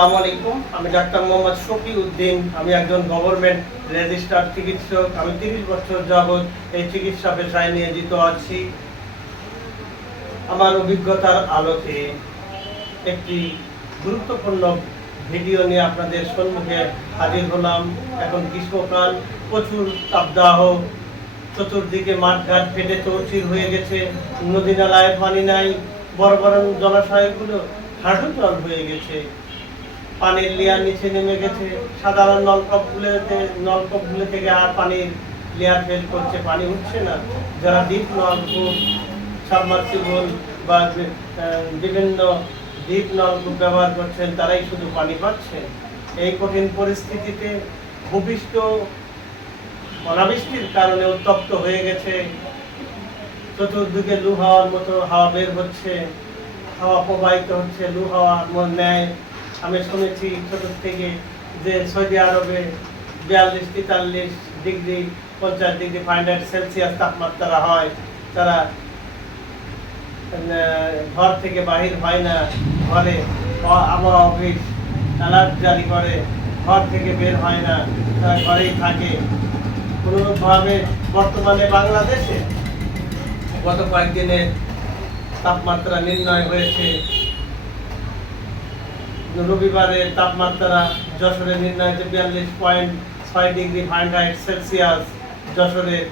আসসালামু আলাইকুম। আমি ডাক্তার মোহাম্মদ শফি উদ্দিন। আমি একজন গভর্নমেন্ট রেজিস্টার্ড চিকিৎসক। আমি 30 বছর যাবৎ এই চিকিৎসা পেশায় নিয়োজিত আছি। আমার অভিজ্ঞতার আলোকে একটি গুরুত্বপূর্ণ ভিডিও নিয়ে আপনাদের সম্মুখে হাজির হলাম। এখন গ্রীষ্মকাল, প্রচুর তাপদাহ, চতুর্দিকে মাঠঘাট ফেটে চৌচির হয়ে গেছে, নদী নালায় পানি নাই, বড় বড় জলাশয়গুলো হাঁটু জল হয়ে গেছে, পানির লেয়ার নিচে নেমে গেছে। সাধারণ নলকূপগুলো থেকে আর পানির লেয়ার ফেল করছে, পানি উঠছে না। যারা ডিপ নলকূপ, সাবমার্সিবল বা বিভিন্ন ডিপ নলকূপ ব্যবহার করছেন তারাই শুধু পানি পাচ্ছেন। এই কঠিন পরিস্থিতিতে ভূপৃষ্ঠ অনাবৃষ্টির কারণে উত্তপ্ত হয়ে গেছে, চতুর্দিকে লু হাওয়ার মতো হাওয়া বের হচ্ছে, হাওয়া প্রবাহিত হচ্ছে লু হাওয়ার ন্যায়। আমি শুনেছি ছোট থেকে যে সৌদি আরবে 42-43 ডিগ্রি 50 ডিগ্রি ফারেনহাইট সেলসিয়াস তাপমাত্রা হয়। তারা ঘর থেকে বাহির হয় না, ঘরে আবহাওয়া অফিস অ্যালার্ট জারি করে, ঘর থেকে বের হয় না, তারা ঘরেই থাকে। কোনোভাবে বর্তমানে বাংলাদেশে গত কয়েকদিনে তাপমাত্রা নির্ণয় হয়েছে। রবিবারের তাপমাত্রা যশোরে নির্ণয় হয়েছে 42.6 ডিগ্রি ফারেনহাইট সেলসিয়াস। যশোরের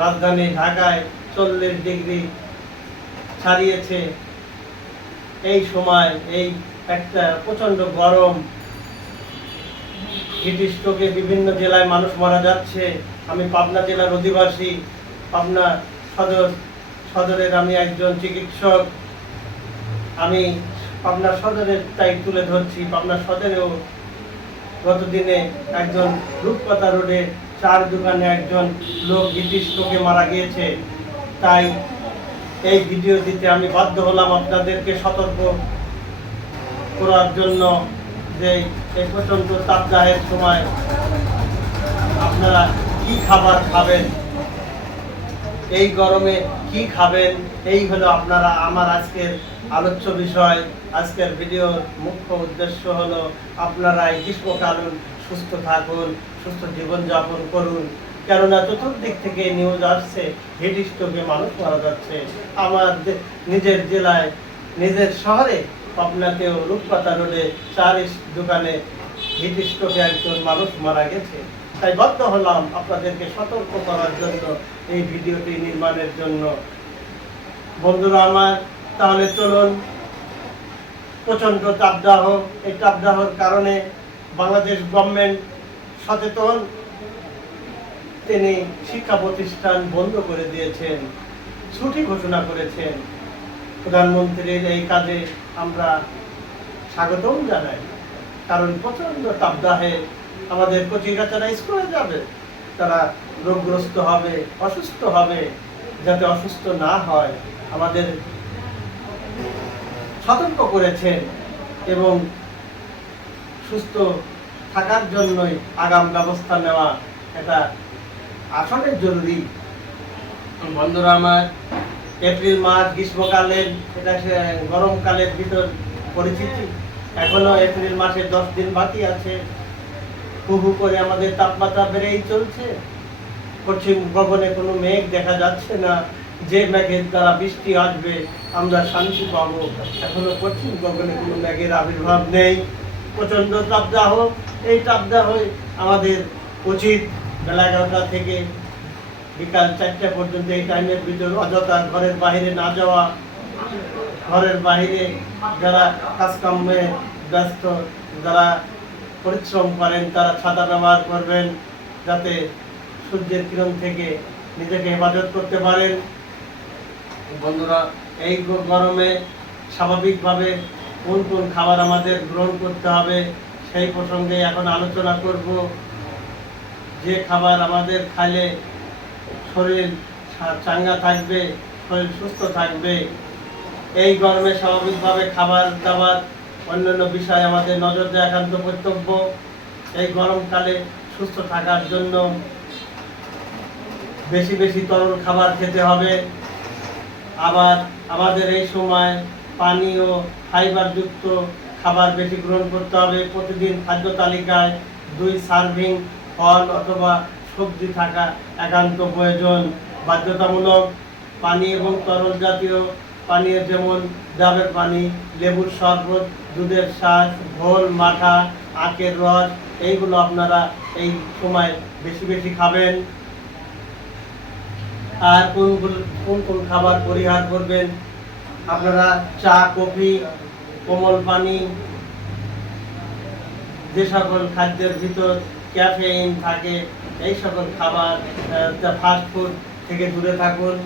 রাজধানী ঢাকায় 40 ডিগ্রি ছাড়িয়েছে। এই সময় এই একটা প্রচন্ড গরম, হিট স্ট্রোকে বিভিন্ন জেলায় মানুষ মারা যাচ্ছে। আমি পাবনা জেলার অধিবাসী, পাবনা সদরের আমি একজন চিকিৎসক। আমি পাবনা সদরের তাই তুলে ধরছি। পাবনা সদরেও গতদিনে একজন রূপকথা রোডে 4 দোকানে একজন লোক হিট স্ট্রোকে মারা গিয়েছে। তাই এই ভিডিও দিতে আমি বাধ্য হলাম আপনাদেরকে সতর্ক করার জন্য যে এই প্রচণ্ড তাপদাহের সময় আপনারা কি খাবার খাবেন, এই গরমে কি খাবেন, এই হলো আপনারা আমার আজকের আলোচ্য বিষয়। আজকের ভিডিওর মুখ্য উদ্দেশ্য হলো আপনারা এই গ্রীষ্মকালীন সুস্থ থাকুন, সুস্থ জীবনযাপন করুন। কেননা চতুর্দিক থেকে নিউজ আসছে হিট স্ট্রোকে মানুষ মারা যাচ্ছে। আমার নিজের জেলায়, নিজের শহরে পাবনাতেও রূপকথা রোডে 4 দোকানে হিট স্ট্রোকে একজন মানুষ মারা গেছে। তাই বাধ্য হলাম আপনাদেরকে সতর্ক করার জন্য এই ভিডিওটি নির্মাণের জন্য। বন্ধুরা আমার, তাহলে চলুন। প্রচণ্ড তাপদাহ, এই তাপদাহর কারণে বাংলাদেশ গভর্নমেন্ট সচেতন। তিনি শিক্ষা প্রতিষ্ঠান বন্ধ করে দিয়েছেন, ছুটি ঘোষণা করেছেন। প্রধানমন্ত্রীর এই কাজে আমরা স্বাগতম জানাই। কারণ প্রচণ্ড তাপদাহে আমাদের কচিকাচারা স্কুলে যাবে, তারা রোগগ্রস্ত হবে, অসুস্থ হবে। যাতে অসুস্থ না হয় আমাদের সতর্ক করেছেন এবং সুস্থ থাকার জন্যই আগাম ব্যবস্থা নেওয়া এটা আসলে জরুরি। বন্ধুরা আমার, এপ্রিল মাস গ্রীষ্মকালের, এটা গরমকালের ভিতর পরিচিতি। এখনো এপ্রিল মাসে 10 দিন বাকি আছে। হু করে আমাদের তাপমাত্রা বেড়েই চলছে। পশ্চিম গগনে কোনো মেঘ দেখা যাচ্ছে না, যে মেঘের দ্বারা বৃষ্টি আসবে আমরা শান্তি পাবো। এখনো পশ্চিম গগনে কোনো মেঘের আবির্ভাব নেই। প্রচণ্ড তাপদাহ, এই তাপদাহ আমাদের উচিত বেলা 11টা থেকে বিকাল 4টা পর্যন্ত এই টাইমের ভিতর অযথা ঘরের বাইরে না যাওয়া। ঘরের বাইরে যারা কাজকর্মে ব্যস্ত, যারা পরিশ্রম করেন, তারা ছাতা ব্যবহার করবেন যাতে সূর্যের কিরণ থেকে নিজেকে হেফাজত করতে পারেন। বন্ধুরা, এই গরমে স্বাভাবিকভাবে কোন কোন খাবার আমাদের গ্রহণ করতে হবে সেই প্রসঙ্গে এখন আলোচনা করব। যে খাবার আমাদের খাইলে শরীর চাঙ্গা থাকবে, শরীর সুস্থ থাকবে। এই গরমে স্বাভাবিকভাবে খাবার দাবার অন্যান্য বিষয় আমাদের নজর দেওয়া একান্ত কর্তব্য। এই গরমকালে সুস্থ থাকার জন্য বেশি বেশি তরল খাবার খেতে হবে। আবার আমাদের এই সময় পানি ও ফাইবারযুক্ত খাবার বেশি গ্রহণ করতে হবে। প্রতিদিন খাদ্য তালিকায় 2 সার্ভিং ফল অথবা সবজি থাকা একান্ত প্রয়োজন। বাধ্যতামূলক পানি এবং তরল জাতীয় পানীয় যেমন ডাবের পানি, লেবুর শরবত, দুধের শাঁস, ঘোল, মাঠা, আখের রস, এইগুলো আপনারা এই সময় বেশি বেশি খাবেন। আর কোন কোন খাবার পরিহার করবেন? আপনারা চা, কফি, কোমল পানি, যে সকল খাদ্যের ভিতর ক্যাফেইন থাকে এই সকল খাবার, ফাস্ট ফুড থেকে দূরে থাকুন।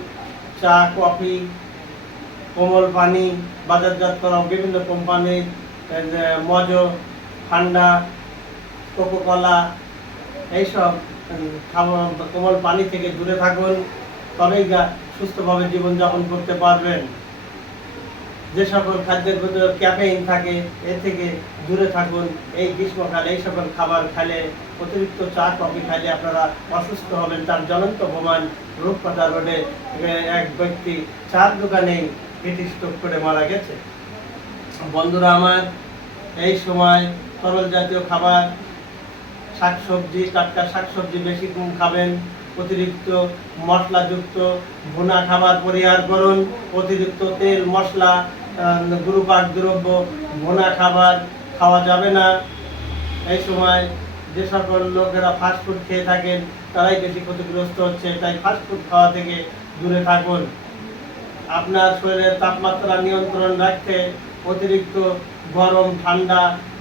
চা, কফি, কোমল পানি, বাজারজাত করা বিভিন্ন কোম্পানির মজো, ঠান্ডা, কোকোকলা, এইসব খাবার কোমল পানি থেকে দূরে থাকুন, তবেই সুস্থভাবে জীবনযাপন করতে পারবেন। যে সকল খাদ্যের ভিতরে ক্যাফেইন থাকে এ থেকে দূরে থাকুন। এই গ্রীষ্মকালে এই সকল খাবার খেলে, অতিরিক্ত চা কফি খাইলে আপনারা অসুস্থ হবেন। তার জ্বলন্ত প্রমাণ রূপকথা রোডে এক ব্যক্তি চার দোকানেই হিট স্ট্রোক করে মারা গেছে। বন্ধুরা আমার, এই সময় তরল জাতীয় খাবার, শাকসবজি, টাটকা শাকসবজি বেশি খাবেন। অতিরিক্ত মশলাযুক্ত ভুনা খাবার পরিহার করুন। অতিরিক্ত তেল, মশলা, গুরুপাক দ্রব্য, ভুনা খাবার খাওয়া যাবে না। এই সময় যে সকল লোকেরা ফাস্টফুড খেয়ে থাকেন তারাই বেশি ক্ষতিগ্রস্ত হচ্ছে, তাই ফাস্টফুড খাওয়া থেকে দূরে থাকুন। আপনার শরীরের তাপমাত্রা নিয়ন্ত্রণ রাখতে অতিরিক্ত গরম ঠান্ডা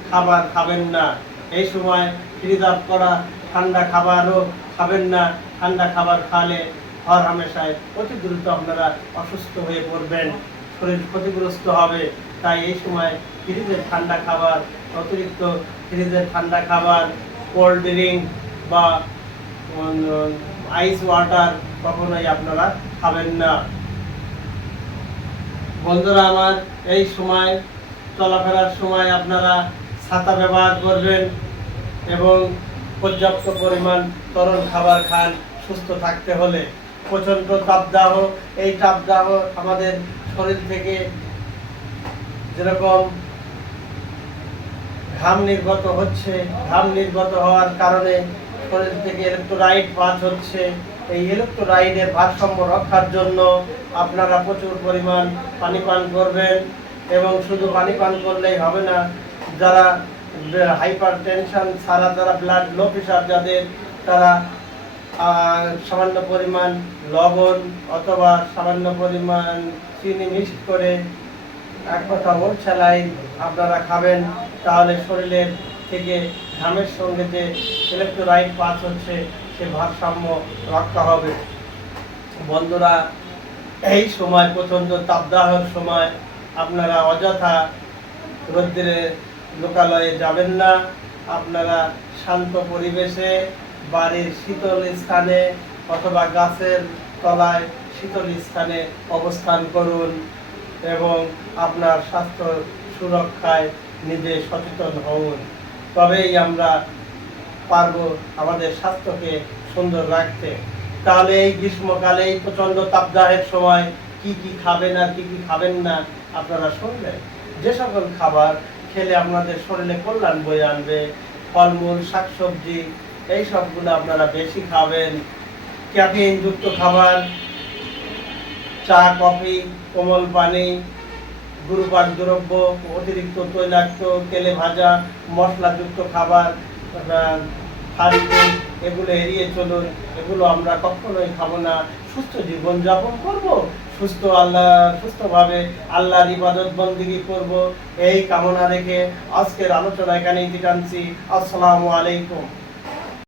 খাবার খাবেন না। এই সময় ফ্রিজ আপ করা ঠান্ডা খাবারও খাবেন না। ঠান্ডা খাবার খালে হর হামেশায় অতি দ্রুত আপনারা অসুস্থ হয়ে পড়বেন, শরীর ক্ষতিগ্রস্ত হবে। তাই এই সময় ফ্রিজের ঠান্ডা খাবার, অতিরিক্ত ফ্রিজের ঠান্ডা খাবার, কোল্ড ড্রিঙ্ক বা আইস ওয়াটার কখনোই আপনারা খাবেন না। বন্ধুরা আমার, এই সময় চলাফেরার সময় আপনারা ছাতা ব্যবহার করবেন এবং পর্যাপ্ত পরিমাণ তরল খাবার খান সুস্থ থাকতে হলে। প্রচণ্ড তাপদাহ, এই তাপদাহ আমাদের শরীর থেকে যেরকম ঘাম নির্গত হচ্ছে, ঘাম নির্গত হওয়ার কারণে শরীর থেকে ইলেকট্রোলাইট পাস হচ্ছে। এই ইলেকট্রোলাইটের ভারসাম্য রক্ষার জন্য আপনারা প্রচুর পরিমাণ পানি পান করবেন। এবং শুধু পানি পান করলেই হবে না, যারা হাইপার টেনশন ছাড়া, যারা ব্লাড লো প্রেশার যাদের, তারা সামান্য পরিমাণ লবণ অথবা সামান্য পরিমাণ চিনি মিক্সড করে 1 কথা ওট স্যালাইন আপনারা খাবেন। তাহলে শরীরের থেকে ঘামের সঙ্গে যে ইলেকট্রোলাইট পাস হচ্ছে সে ভারসাম্য রক্ষা হবে। বন্ধুরা, এই সময় প্রচণ্ড তাপদাহের সময় আপনারা অযথা রৌদ্রে লোকালয়ে যাবেন না। আপনারা শান্ত পরিবেশে বাড়ির শীতল স্থানে অথবা গাছের তলায় শীতল স্থানে অবস্থান করুন এবং আপনার স্বাস্থ্য সুরক্ষায় নিজে সচেতন হন। তবেই আমরা পারব আমাদের স্বাস্থ্যকে সুন্দর রাখতে। তাহলে এই গ্রীষ্মকালে এই প্রচণ্ড তাপদাহের সময় কি কি খাবেন আর কি কি খাবেন না আপনারা শুনবেন। যে সকল খাবার খেলে আপনাদের শরীরে কল্যাণ বয়ে আনবে, ফলমূল, শাকসবজি, এই সবগুলো আপনারা বেশি খাবেন। ক্যাফেইন যুক্ত খাবার, চা, কফি, কোমল পানি, গুরুপাক দ্রব্য, অতিরিক্ত তৈলাক্ত, তেলে ভাজা, মশলাযুক্ত খাবার, ফাস্টফুড, এগুলো এড়িয়ে চলুন। এগুলো আমরা কখনোই খাবো না। সুস্থ জীবনযাপন করব, সুস্থভাবে আল্লাহর ইবাদত বন্দেগী করব, এই কামনা রেখে আজকের আলোচনা এখানেই টানছি। আসসালামু আলাইকুম।